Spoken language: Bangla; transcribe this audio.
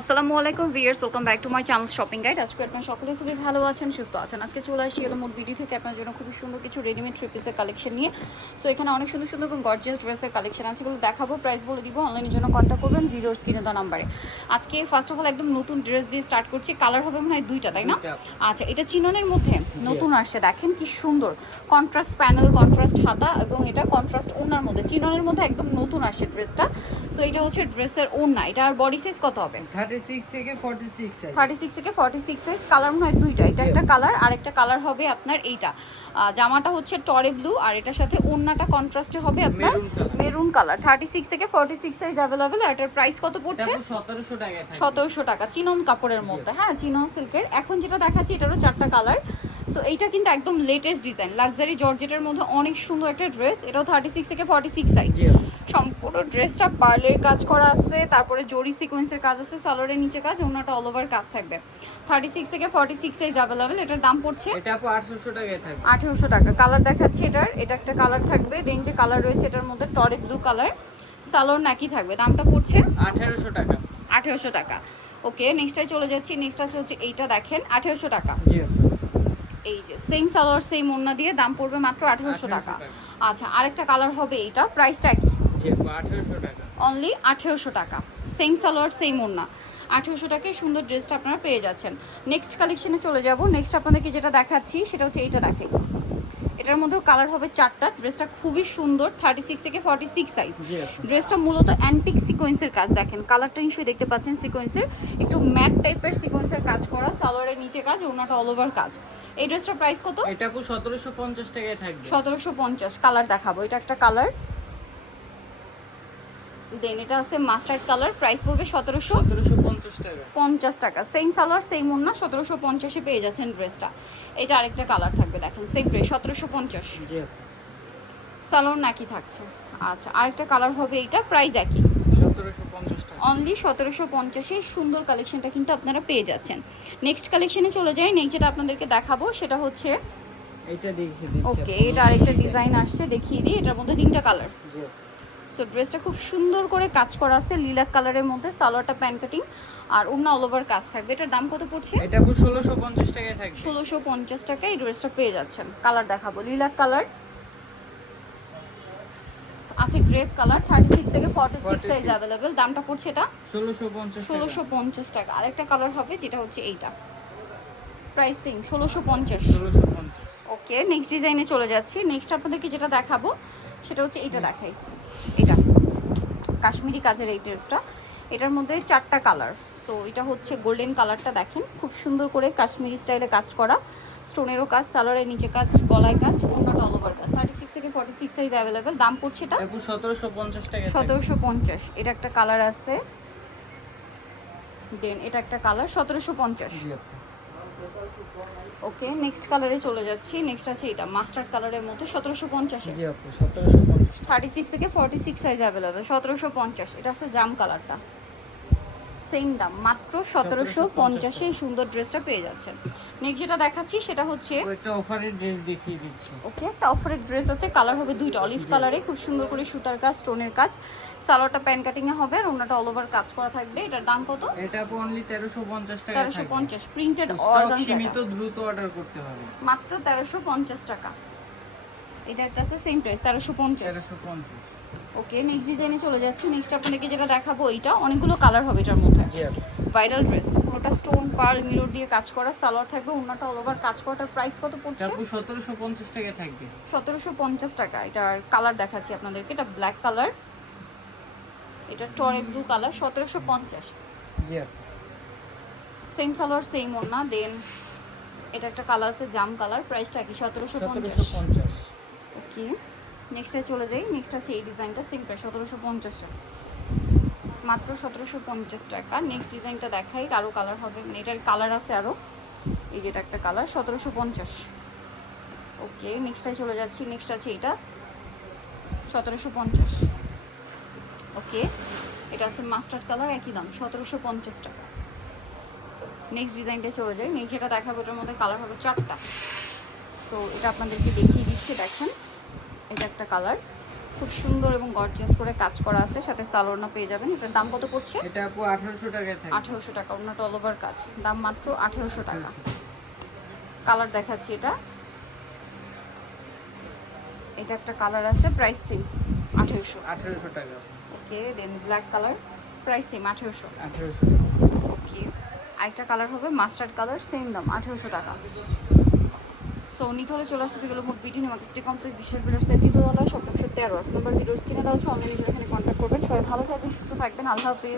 আসসালামু আলাইকুম viewers welcome back to my channel shopping guide আজকে আপনারা সকলে খুবই ভালো আছেন সুস্থ আছেন। আজকে চলে আসি এলো মোট বিডি থেকে আপনার জন্য খুবই সুন্দর কিছু রেডিমেড থ্রি পিসের কালেকশন নিয়ে। সো এখানে অনেক সুন্দর সুন্দর এবং গর্জিয়াস ড্রেসের কালেকশন আছে এগুলো দেখাবো প্রাইস বলে দিব অনলাইনের জন্য কন্ট্যাক্ট করবেন ভিডিওর স্ক্রিনে দেওয়া নাম্বারে আজকে ফার্স্ট অফ অল একদম নতুন ড্রেস দিয়ে স্টার্ট করছি কালার হবে মনে হয় দুইটা তাই না? আচ্ছা এটা চিননের মধ্যে নতুন আসছে দেখেন কি সুন্দর। কন্ট্রাস্ট প্যানেল কন্ট্রাস্ট হাতা এবং এটা কন্ট্রাস্ট ওনার মধ্যে চিননের মধ্যে একদম নতুন আসছে ড্রেসটা সো এটা হচ্ছে ড্রেসের ওড়না এটা আর বডি সাইজ কত হবে? সিক্স থেকে সাইজ কালার মনে হয় দুইটা। এটা একটা কালার আর একটা কালার হবে আপনার এইটা। জামাটা হচ্ছে টরে ব্লু আর এটার সাথে কন্ট্রাস্টে হবে আপনার মেরুন কালার থার্টি সিক্স থেকে ফর্টি সিক্স সাইজ অ্যাভেলেবেল আর এটার প্রাইস কত পড়ছে? সতেরোশো সতেরোশো টাকা। চিনন কাপড়ের মধ্যে। হ্যাঁ চিনন সিল্কের এখন যেটা দেখাচ্ছি এটারও চারটা কালার সো এইটা কিন্তু একদম লেটেস্ট ডিজাইন লাক্সারি জর্জেটের মধ্যে অনেক সুন্দর একটা ড্রেস এটাও থার্টি সিক্স থেকে ফর্টি সিক্স সাইজ সম্পূর্ণ ড্রেসটা পার্লের কাজ করা আছে তারপরে জরি সিকোয়েন্সের কাজ আছে সালোয়ারের নিচে কাজ ওনাটা অল ওভার কাজ থাকবে। থার্টি সিক্স থেকে ফর্টি সিক্স সাইজ অ্যাভেলেবেল এটার দাম পড়ছে এটা আপু টাকায় থাকবে। আঠেরোশো টাকা। কালার দেখাচ্ছি এটার। এটা একটা কালার থাকবে। দেন যে কালার রয়েছে এটার মধ্যে টরে ব্লু কালার সালোয়ার নাকি থাকবে। দামটা পড়ছে আঠারোশো টাকা। আঠেরোশো টাকা। ওকে নেক্সটটাই চলে যাচ্ছি। নেক্সট আছে হচ্ছে এইটা দেখেন আঠেরোশো টাকা। এই যে সেম সালোয়ার সেম ওড়না দিয়ে দাম পড়বে মাত্র আঠেরোশো টাকা। 1800 টাকা। আচ্ছা আরেকটা কালার হবে এইটা প্রাইসটা কি? অনলি আঠেরোশো টাকা। সেম সালোয়ার সেম ওড়না। আঠেরোশো টাকায় সুন্দর ড্রেসটা আপনারা পেয়ে যাচ্ছেন। নেক্সট কালেকশনে চলে যাব। নেক্সট আপনাদেরকে যেটা দেখাচ্ছি সেটা হচ্ছে এইটা দেখাই। এটার মধ্যেও কালার হবে চারটা। ড্রেসটা খুবই সুন্দর থার্টি সিক্স থেকে ফর্টি সিক্স সাইজ ড্রেসটা মূলত অ্যান্টিক সিকোয়েন্সের কাজ দেখেন। কালারটা নিশ্চয়ই দেখতে পাচ্ছেন সিকোয়েন্সের একটু ম্যাট টাইপের সিকোয়েন্সের কাজ করা সালোয়ারের নিচে কাজ ওনাটা অল ওভার কাজ। এই ড্রেসটার প্রাইস কত? এটা আপু সতেরোশো পঞ্চাশ টাকায় থাকবে। সতেরোশো পঞ্চাশ কালার দেখাবো। এটা একটা কালার দেন এটা আছে মাস্টার্ড কালার প্রাইস পড়বে সতেরোশো। সতেরোশো পঞ্চাশ টাকা। সেম সালোয়ার সেম ওড়না সতেরোশো পঞ্চাশে পেয়ে যাচ্ছেন ড্রেসটা এটা আরেকটা কালার থাকবে দেখেন সেম ড্রেস সতেরোশো পঞ্চাশ। সালোয়ার নাকি থাকছে। আচ্ছা আরেকটা কালার হবে এইটা প্রাইস একই। অনলি সতেরোশো পঞ্চাশে সুন্দর কালেকশনটা কিন্তু আপনারা পেয়ে যাচ্ছেন। নেক্সট কালেকশনে চলে যাই নেক্সট যেটা আপনাদেরকে দেখাবো সেটা হচ্ছে ওকে এটা আরেকটা ডিজাইন আসছে দেখিয়ে দিই এটার মধ্যে তিনটা কালার। সো ড্রেসটা খুব সুন্দর করে কাজ করা আছে লিলাক কালারের মধ্যে সালোয়ারটা প্যান্ট কাটিং আর ওড়না অল ওভার কাজ থাকবে। এটার দাম কত পড়ছে? এটা আপু ষোলোশো পঞ্চাশ টাকায় থাকবে। ষোলোশো পঞ্চাশ টাকায় এই ড্রেসটা পেয়ে যাচ্ছেন। কালার দেখাবো। লিলাক কালার আছে গ্রেপ কালার থার্টি সিক্স থেকে ফর্টি সিক্স 46 সাইজ অ্যাভেলেবেল দামটা পড়ছে এটা? ষোলোশো পঞ্চাশ ষোলোশো পঞ্চাশ টাকা। আরেকটা কালার হবে যেটা হচ্ছে এইটা। প্রাইসিং ষোলোশো পঞ্চাশ। ষোলোশো পঞ্চাশ। ওকে নেক্সট ডিজাইনে চলে যাচ্ছি। নেক্সট আপনাদেরকে যেটা দেখাবো সেটা হচ্ছে এইটা দেখাই। এটা কাশ্মীরি কাজের এই ড্রেসটা। এটার মধ্যে চারটা কালার। সো এটা হচ্ছে গোল্ডেন কালারটা দেখেন। খুব সুন্দর করে কাশ্মীরি স্টাইলে কাজ করা। স্টোনেরও কাজ সালোয়ারের নিচে কাজ গলায় কাজ অন্যটা অল ওভার কাজ। থার্টি সিক্স থেকে ফর্টি সিক্স সাইজ অ্যাভেলেবেল দাম পড়ছে এটা? সতেরোশো পঞ্চাশ টাকা সতেরোশো পঞ্চাশ। এটা একটা কালার আছে। দেন এটা একটা কালার সতেরোশো পঞ্চাশ। ওকে নেক্সট কালারে চলে যাচ্ছি। নেক্সট আছে এটা মাস্টার্ড কালারের মতো সতেরোশো পঞ্চাশে। থার্টি সিক্স থেকে ফর্টি সিক্স সাইজ অ্যাভেলেবেল সতেরোশো পঞ্চাশ। এটা আছে জাম কালারটা সেম দাম মাত্র সতেরোশো পঞ্চাশে এই সুন্দর ড্রেসটা পেয়ে যাচ্ছেন। নেক্সট যেটা দেখাচ্ছি সেটা হচ্ছে একটা অফারের ড্রেস দেখিয়ে দিচ্ছি। ওকে একটা অফারের ড্রেস আছে কালার হবে দুইটা অলিভ কালারে খুব সুন্দর করে সুতার কাজ স্টোনের কাজ। সালোয়ারটা প্যান কাটিংয়ে হবে আর ওনাটা অল ওভার কাজ করা থাকবে। এটার দাম কত? এটা অনলি তেরোশো পঞ্চাশ টাকা তেরোশো থাকবে। পঞ্চাশ প্রিন্টেড স্টক অর্গান সীমিত দ্রুত অর্ডার করতে হবে। মাত্র তেরোশো পঞ্চাশ টাকা। এটা একটা আছে সেম প্রাইস তেরোশো পঞ্চাশ। তেরোশো পঞ্চাশ। ওকে নেক্সট ডিজাইনে চলে যাচ্ছি। নেক্সট আপনাদেরকে যেটা দেখাবো এইটা অনেকগুলো কালার হবে এটার মধ্যে। ভাইরাল ড্রেস পুরোটা স্টোন পার্ল মিরর দিয়ে কাজ করা সালোয়ার থাকবে ওনাটা অল ওভার কাজ করাটার প্রাইস কত পড়ছে? আপু সতেরোশো পঞ্চাশ টাকা থাকবে। সতেরোশো পঞ্চাশ টাকা এটার কালার দেখাচ্ছি আপনাদেরকে এটা ব্ল্যাক কালার এটা টরে ব্লু কালার সতেরোশো পঞ্চাশ। জি আপু সেম সালোয়ার সেম ওনা দেন এটা একটা কালার আছে জাম কালার প্রাইসটা কি? সতেরোশো সতেরোশো পঞ্চাশ। পঞ্চাশ ওকে নেক্সটে চলে যাই। নেক্সট আছে এই ডিজাইনটা সেম প্রাইস সতেরোশো পঞ্চাশ মাত্র সতেরোশো পঞ্চাশ টাকা। নেক্সট ডিজাইনটা দেখাই আরও কালার হবে। মানে এটার কালার আছে আরও এই যেটা একটা কালার সতেরোশো পঞ্চাশ। ওকে নেক্সটে চলে যাচ্ছি। নেক্সট আছে এটা। সতেরোশো পঞ্চাশ। ওকে এটা আছে মাস্টার্ড কালার একই দাম, সতেরোশো পঞ্চাশ টাকা। নেক্সট ডিজাইনটা চলে যায় নেক্সট যেটা দেখাবো ওটার মধ্যে কালার হবে চারটা। সো এটা আপনাদেরকে দেখিয়ে দিচ্ছি, দেখেন। এটা একটা কালার। খুব সুন্দর এবং গর্জিয়াস করে কাজ করা আছে সাথে সালোয়ারনা পেয়ে যাবেন। এটার দাম কত পড়ছে? এটা আপু আঠারোশো টাকায় থাকবে আঠেরোশো টাকা অন্যটা অল ওভার কাজ। দাম মাত্র আঠেরোশো টাকা। কালার দেখাচ্ছি এটা। এটা একটা কালার আছে প্রাইস সেম আঠেরোশো। আঠারোশো টাকা। Okay then black colour price same আঠেরোশো। আঠারোশো টাকা। ওকে আরেকটা কালার হবে মাস্টার্ড কালার সেম দাম আঠেরোশো টাকা। সো নিতে হলে চলে আসতে গেলো মোট বিটি নেমাকিস্টি কমপ্লেক্স বিশেষ বিলাসতে দ্বিতীয় তলায় সপ্তমশো তেরো। নম্বর ভিডিও স্ক্রিনে দেওয়া হচ্ছে অনলাইনে এখানে কন্ট্যাক্ট করবেন। সবাই ভালো থাকবেন, সুস্থ থাকবেন, আল্লাহ হাফিজ।